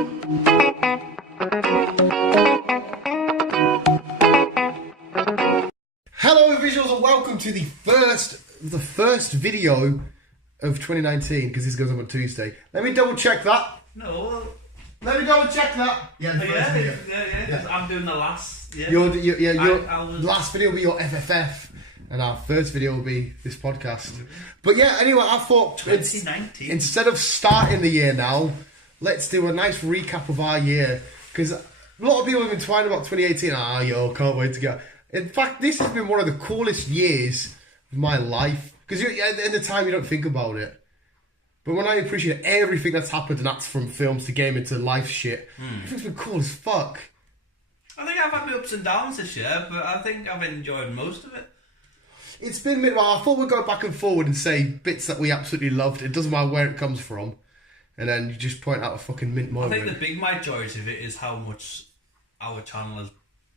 Hello visuals and welcome to the first video of 2019, because this goes up on Tuesday. Let me double check that. No. Let me double check that. Yeah, the first video. Yeah. I'm doing the last. Yeah. Your last video will be your FFF, and our first video will be this podcast. But yeah, anyway, I thought 2019. Instead of starting the year now, let's do a nice recap of our year, because a lot of people have been twitting about 2018. Can't wait to go. In fact, this has been one of the coolest years of my life, because at the time you don't think about it. But when I appreciate everything that's happened, and that's from films to gaming to life shit, everything's been cool as fuck. I think I've had my ups and downs this year, but I think I've enjoyed most of it. It's been well, I thought we'd go back and forward and say bits that we absolutely loved. It doesn't matter where it comes from, and then you just point out a fucking mint moment. I think the big majority of it is how much our channel has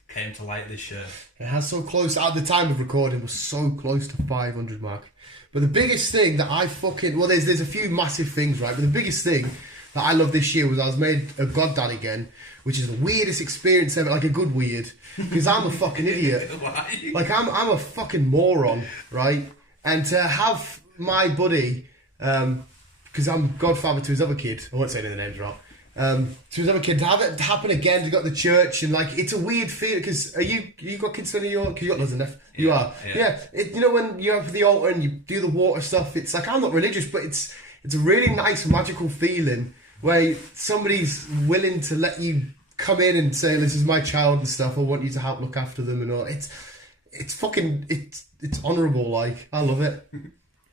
came to light this year. It has so close, at the time of recording, was so close to 500 mark. But the biggest thing that I there's a few massive things, right? But the biggest thing that I loved this year was I was made a goddad again, which is the weirdest experience ever, like a good weird, because I'm a fucking idiot. Why? Like I'm a fucking moron, right? And to have my buddy, because I'm godfather to his other kid, I won't say any of the names right. To his other kid, to have it happen again, to go to the church, and like it's a weird feeling, because you got kids in your, because you got loads of nephews. You are, yeah. You know, when you have the altar and you do the water stuff, it's like, I'm not religious, but it's a really nice magical feeling where somebody's willing to let you come in and say, this is my child and stuff, I want you to help look after them and all. It's fucking it's honourable. Like, I love it.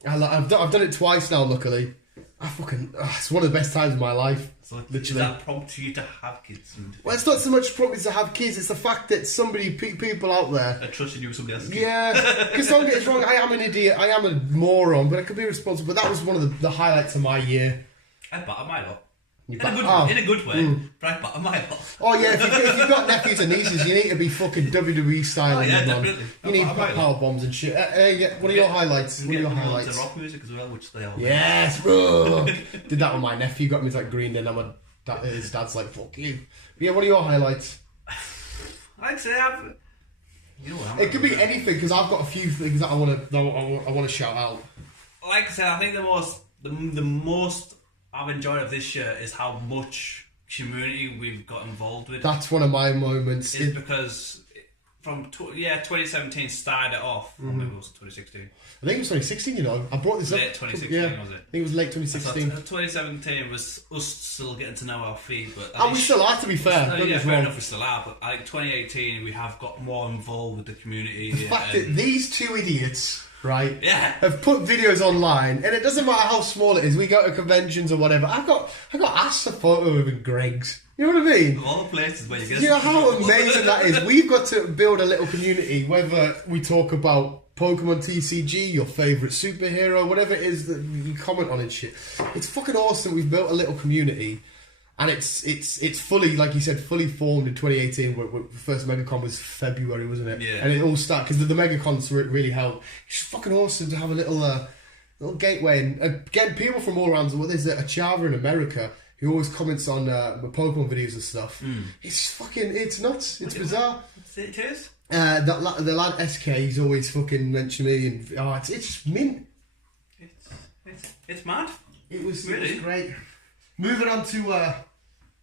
I've done it twice now, luckily. It's one of the best times of my life. So literally. Does that prompt you to have kids? Well, it's not so much prompting to have kids, it's the fact that people out there are trusting you with somebody else's kids. Yeah, because don't get us wrong, I am an idiot, I am a moron, but I can be responsible. But that was one of the highlights of my year. I batter my lot. In a good way, but I batter my lot. Oh yeah, if you've got nephews and nieces, you need to be fucking WWE style. Oh yeah, definitely. You need power bombs and shit. What are your highlights? What are your highlights? To rock music as well, which they all. Yes, bro. Did that with my nephew. Got me to like Green Day. And his dad's like, fuck you. But yeah, what are your highlights? I'd say it could be anything, because I've got a few things that I want to shout out. Like I said, I think the most I've enjoyed of this year is how much community we've got involved with. That's one of my moments. It's because from 2017 started it off. Or maybe it was 2016. I think it was 2016. You know, I brought this late up. 2016 was it? I think it was late 2016. 2017 was us still getting to know our feet, but and we still are, to be fair. Fair enough, we still are. But I think 2018 we have got more involved with the community. The fact that these two idiots, right, have put videos online, and it doesn't matter how small it is. We go to conventions or whatever. I got asked a photo of Greg's. You know what I mean? Of all the places where you get. You know how amazing that is. We've got to build a little community. Whether we talk about Pokemon TCG, your favourite superhero, whatever it is that you comment on and shit. It's fucking awesome. We've built a little community, and it's fully, like you said, fully formed in 2018. Where the first MegaCon was February, wasn't it? Yeah. And it all started because the MegaCons really helped. It's fucking awesome to have a little gateway, and again, people from all around the world. There's a Chava in America who always comments on my Pokemon videos and stuff. It's nuts. It's bizarre. It is. The lad SK, he's always fucking mentioned me, and it's just mint. It's mad. It was really great. Moving on to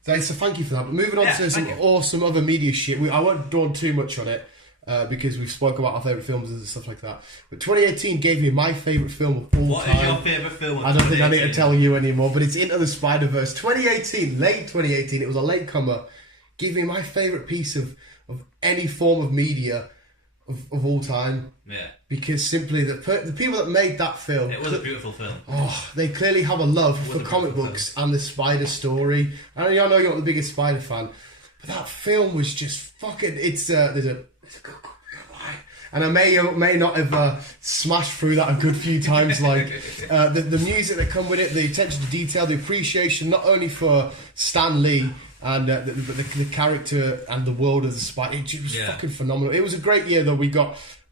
so thank you for that. But moving on to some awesome other media shit. I won't dwell too much on it because we've spoke about our favourite films and stuff like that. But 2018 gave me my favourite film of all time. What is your favourite film? I don't think I need to tell you anymore. But it's Into the Spider-Verse. 2018, late 2018. It was a late comer. Gave me my favourite piece of any form of media of all time. Yeah. Because simply the people that made that film... It was a beautiful film. Oh, they clearly have a love for comic books and the Spider story. I know you're not the biggest Spider fan, but that film was just fucking... There's a and I may or may not have smashed through that a good few times. Like the music that come with it, the attention to detail, the appreciation not only for Stan Lee and the character and the world of the Spider. It was fucking phenomenal. It was a great year though. We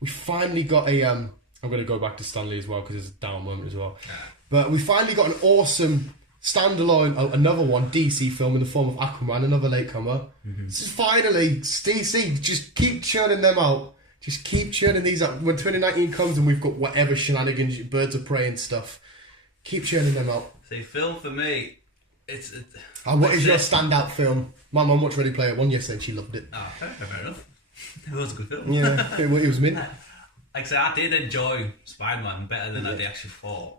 finally got a. I'm going to go back to Stan Lee as well because it's a down moment as well. Yeah. But we finally got an awesome standalone, another one, DC film in the form of Aquaman, another latecomer. This is finally, DC, just keep churning them out. Just keep churning these out. When 2019 comes and we've got whatever shenanigans, Birds of Prey and stuff, keep churning them out. See, film for me, it's... What is your standout film? My mum watched Ready Player One yesterday and she loved it. Oh, fair enough. It was a good film. Yeah, it was mint. Like I said, I did enjoy Spider-Man better than I actually thought.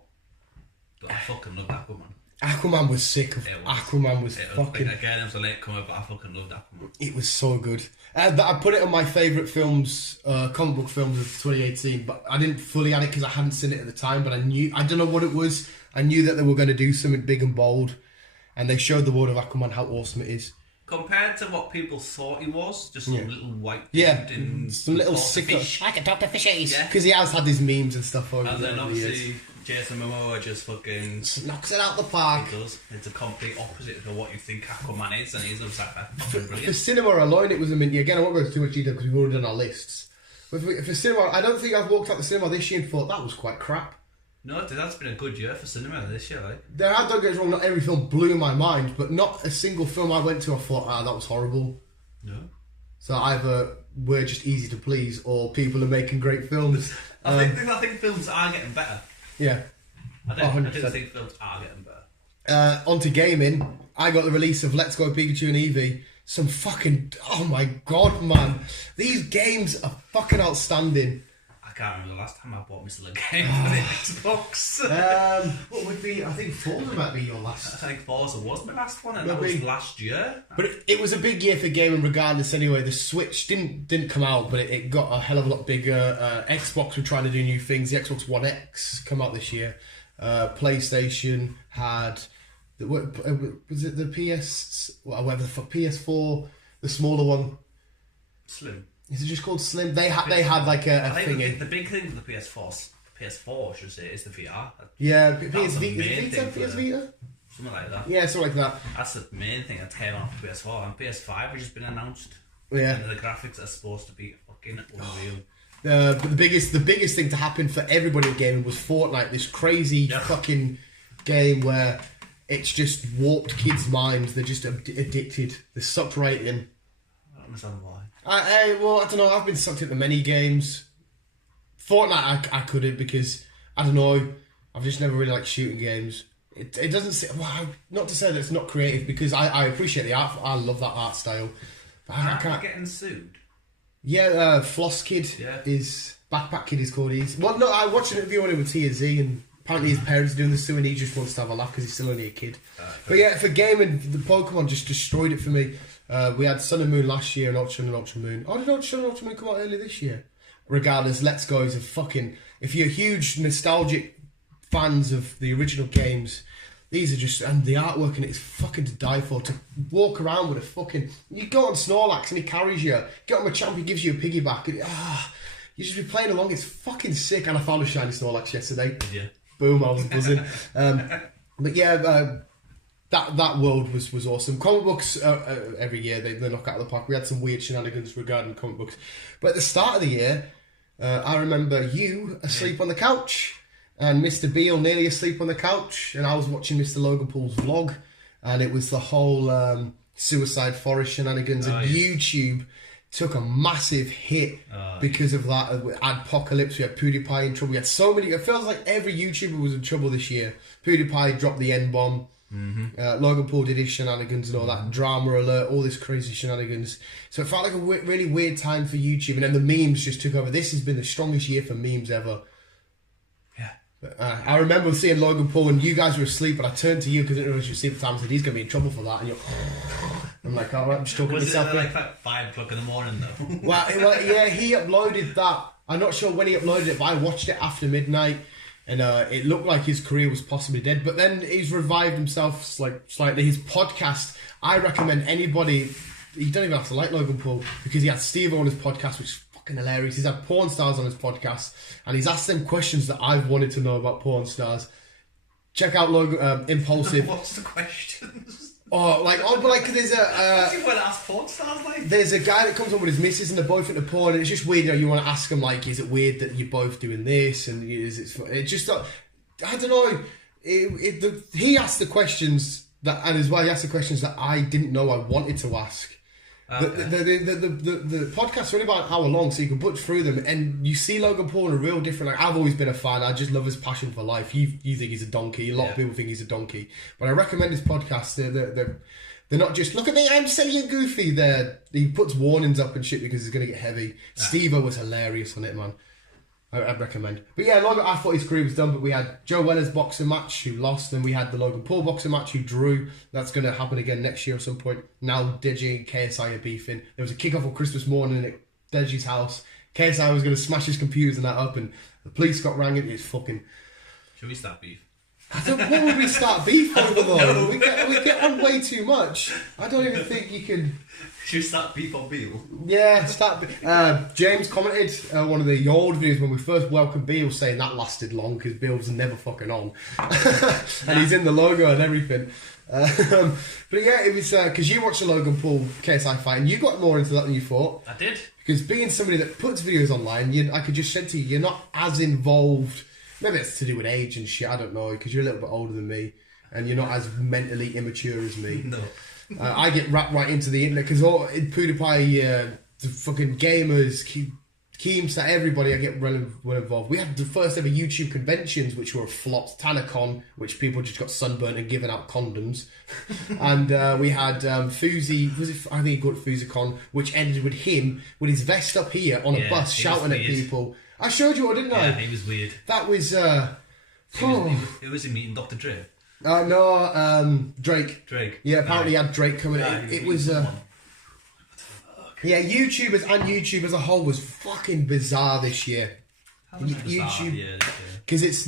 But I fucking loved Aquaman. Aquaman was sick. Aquaman was fucking... Again, it was a latecomer, but I fucking loved Aquaman. It was so good. I put it on my favourite films, comic book films of 2018, but I didn't fully add it because I hadn't seen it at the time, but I don't know what it was. I knew that they were going to do something big and bold, and they showed the world of Aquaman how awesome it is. Compared to what people thought he was, just some little white dude in some little sicko. Like a Dr. Fishies. Yeah. Because he has had his memes and stuff over And then the obviously years. Jason Momoa just fucking Knocks it out the park. he does. It's a complete opposite of what you think Aquaman is, and he's just like fucking For brilliant. cinema alone, it was a mint. Again, I won't go into too much detail because we've already done our lists. But for cinema, I don't think I've walked out the cinema this year and thought that was quite crap. No, that's been a good year for cinema this year, like. Don't get us wrong, not every film blew my mind, but not a single film I went to I thought, that was horrible. No. So either we're just easy to please or people are making great films. I think films are getting better. Yeah. I do think films are getting better. Onto gaming, I got the release of Let's Go Pikachu and Eevee. Some fucking... Oh my god, man. These games are fucking outstanding. I can't remember the last time I bought me still a game for the Xbox. What would be... I think Forza might be your last. I think Forza was my last one, and that Maybe. was last year. But it was a big year for gaming regardless anyway. The Switch didn't come out, but it got a hell of a lot bigger. Xbox were trying to do new things. The Xbox One X come out this year. PlayStation had... was it the whatever the fuck, PS4, the smaller one? Slim. Is it just called Slim? They had like a I thing. think the big thing for the PS4, I should say, is the VR. Yeah, That's PS the Vita, main thing for PS Vita? Something like that. Yeah, something like that. That's the main thing that's came off PS4, and PS5 has just been announced. Yeah. And the graphics are supposed to be fucking unreal. But the biggest thing to happen for everybody at gaming was Fortnite, this crazy fucking game where it's just warped kids' minds. They're just addicted. They're sucked right in. I don't understand why. I don't know. I've been sucked into many games. Fortnite, I couldn't because I don't know. I've just never really liked shooting games. It doesn't say. Well, not to say that it's not creative because I appreciate the art. I love that art style. But I can't. Getting sued. Yeah, Floss Kid is Backpack Kid is called. I watched an interview on him with TZ and apparently his parents are doing the sue and he just wants to have a laugh because he's still only a kid. But yeah, for gaming, the Pokemon just destroyed it for me. We had Sun and Moon last year and Ultra and Ultra Moon. Oh, did Ultra and Ultra Moon come out early this year? Regardless, Let's Go is a fucking... If you're huge nostalgic fans of the original games, these are just... And the artwork in it is fucking to die for. To walk around with a fucking... You go on Snorlax and he carries you. Get on a champ, he gives you a piggyback. And, you just be playing along. It's fucking sick. And I found a shiny Snorlax yesterday. Yeah. Boom, I was buzzing. But yeah... That world was awesome. Comic books, every year they knock out of the park. We had some weird shenanigans regarding comic books. But at the start of the year, I remember you asleep on the couch and Mr. Beale nearly asleep on the couch, and I was watching Mr. Logan Paul's vlog, and it was the whole Suicide Forest shenanigans, and YouTube took a massive hit because of that. Adpocalypse, we had PewDiePie in trouble. We had so many... It feels like every YouTuber was in trouble this year. PewDiePie dropped the N-bomb. Logan Paul did his shenanigans and all that, Drama Alert, all this crazy shenanigans. So it felt like a really weird time for YouTube, and then the memes just took over. This has been the strongest year for memes ever. Yeah. But, I remember seeing Logan Paul and you guys were asleep, but I turned to you because I didn't know you were asleep at the time. I said, he's going to be in trouble for that. And you're... I'm like, alright, I'm just talking to myself. Was it like 5 o'clock in the morning though? well, yeah, he uploaded that. I'm not sure when he uploaded it, but I watched it after midnight. And it looked like his career was possibly dead. But then he's revived himself slightly. His podcast, I recommend anybody... You don't even have to like Logan Paul, because he had Steve on his podcast, which is fucking hilarious. He's had porn stars on his podcast, and he's asked them questions that I've wanted to know about porn stars. Check out Logan Impulsive. What's the questions? But there's a... you want to ask porn stars, like? There's a guy that comes on with his missus and they're both into porn, and it's just weird, you want to ask him, like, is it weird that you're both doing this, and is it just... I don't know, he asked the questions and as well, he asked the questions that I didn't know I wanted to ask. Okay. The podcasts are only about an hour long, so you can butch through them, and you see Logan Paul in a real different. Like, I've always been a fan. I just love his passion for life. You think he's a donkey. A lot of people think he's a donkey, but I recommend his podcast. They're not just look at me, I'm silly and goofy. He puts warnings up and shit because it's gonna get heavy. Steve-O was hilarious on it, man. I'd recommend. But yeah, Logan, I thought his career was done, but we had Joe Weller's boxing match, who lost, and we had the Logan Paul boxing match, who drew. That's going to happen again next year at some point. Now Deji and KSI are beefing. There was a kickoff on Christmas morning at Deji's house. KSI was going to smash his computers and that up, and the police got rang. It's fucking... Should we start beef? I don't know, what would we start beef over though? We get on way too much. I don't even think you can... Should we start beef on Beale? Yeah, James commented one of the old videos when we first welcomed Beale, saying that lasted long because Beale was never fucking on. And he's in the logo and everything. But yeah, it was because you watched the Logan Paul KSI fight and you got more into that than you thought. I did. Because being somebody that puts videos online, I could just say to you, you're not as involved. Maybe it's to do with age and shit, I don't know, because you're a little bit older than me and you're not as mentally immature as me. No. I get wrapped right into the internet because in PewDiePie, the fucking gamers, Keemstar, everybody, I get well involved. We had the first ever YouTube conventions, which were a flop. TanaCon, which people just got sunburnt and giving out condoms. And we had Fuzi, I think he called it FuziCon, which ended with him with his vest up here on a bus shouting at people. I showed you all, didn't I? Yeah, he was weird. That was... Who was he meeting? Dr. Dre? No, Drake. Drake. Yeah, apparently he had Drake coming in. It was... Yeah, YouTubers and YouTube as a whole was fucking bizarre this year. YouTube, because it's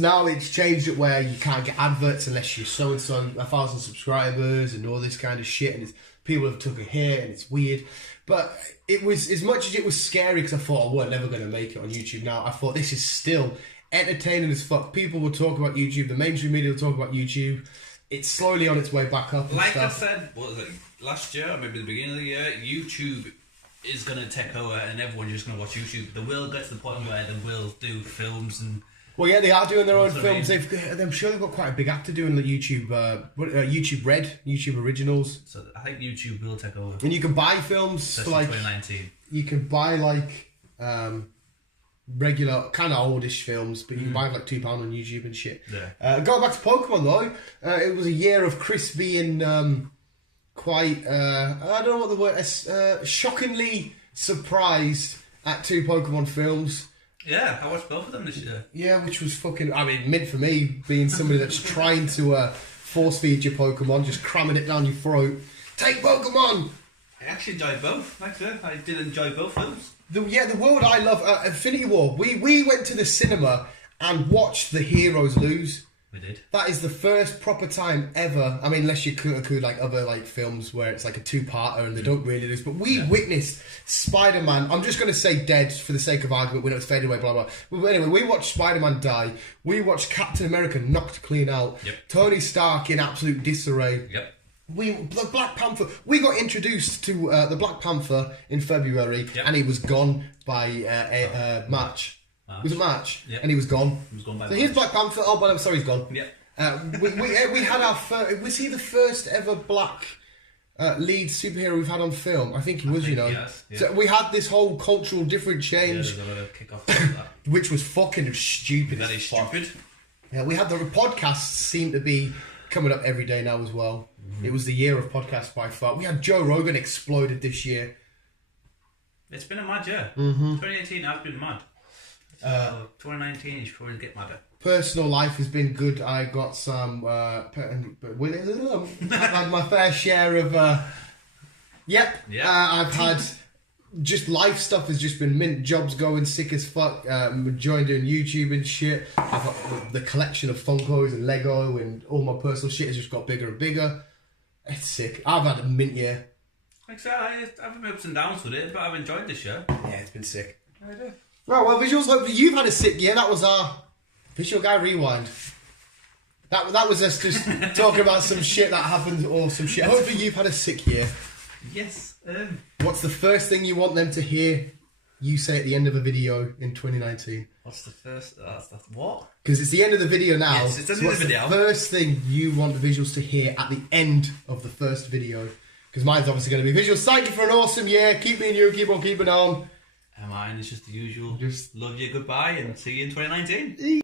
changed it where you can't get adverts unless you're so and so 1,000 subscribers and all this kind of shit, and people have took a hit and it's weird. But it was, as much as it was scary because I thought I weren't never going to make it on YouTube. Now I thought this is still entertaining as fuck. People will talk about YouTube. The mainstream media will talk about YouTube. It's slowly on its way back up. Like I said, what was it, last year or maybe the beginning of the year, YouTube is going to take over and everyone's just going to watch YouTube. They will get to the point where they will do films and... Well, yeah, they are doing their own films. I'm sure they've got quite a big actor doing the YouTube, YouTube Red, YouTube Originals. So I think YouTube will take over. And you can buy films for like 2019. You can buy like regular, kind of oldish films, but you can buy like £2 on YouTube and shit. Yeah. Going back to Pokemon though, it was a year of Chris being quite, I don't know what the word is, shockingly surprised at 2 Pokemon films. Yeah, I watched both of them this year. Yeah, which was fucking, I mean, mid for me, being somebody that's trying to force feed your Pokemon, just cramming it down your throat. Take Pokemon! I actually enjoyed both, like I said. I did enjoy both films. The world I love, Infinity War, we went to the cinema and watched the heroes lose. We did. That is the first proper time ever. I mean, unless you could like other like films where it's like a 2-parter and they don't really lose. But we witnessed Spider-Man. I'm just going to say dead for the sake of argument. We know it's faded away, blah blah. But anyway, we watched Spider-Man die. We watched Captain America knocked clean out. Yep. Tony Stark in absolute disarray. Yep. The Black Panther. We got introduced to the Black Panther in February, and he was gone by March. Was it March? Yep. And he was gone. He was gone by so March. here's Black Panther. Oh, but I'm sorry, he's gone. Yeah. We had our first... Was he the first ever black lead superhero we've had on film? I think he was, Yes, yeah. So we had this whole cultural different change. Yeah, there's a lot of kick-off that. Which was fucking stupid. Very stupid. Yeah, we had the podcasts seem to be coming up every day now as well. Mm-hmm. It was the year of podcasts by far. We had Joe Rogan exploded this year. It's been a mad year. Mm-hmm. 2018 has been mad. 2019 is probably get madder. Personal life has been good. I got some. I had my fair share of. I've had. Just life stuff has just been mint. Jobs going sick as fuck. Enjoying doing YouTube and shit. I've got the collection of Funkos and Lego and all my personal shit has just got bigger and bigger. It's sick. I've had a mint year. Like I said, I've had ups and downs with it, but I've enjoyed this year. Yeah, it's been sick. I do. Right, well, visuals, hopefully you've had a sick year. That was our Visual Guy Rewind. That was us just talking about some shit that happened or some shit. Hopefully you've had a sick year. Yes. What's the first thing you want them to hear you say at the end of a video in 2019? What's the first? That's what? Because it's the end of the video now. Yes, it's the end of what's the video. The first thing you want the visuals to hear at the end of the first video? Because mine's obviously going to be visuals. Thank you for an awesome year. Keep me and you. Keep on keeping on. Mine is just the usual. Just love you, goodbye, and see you in 2019.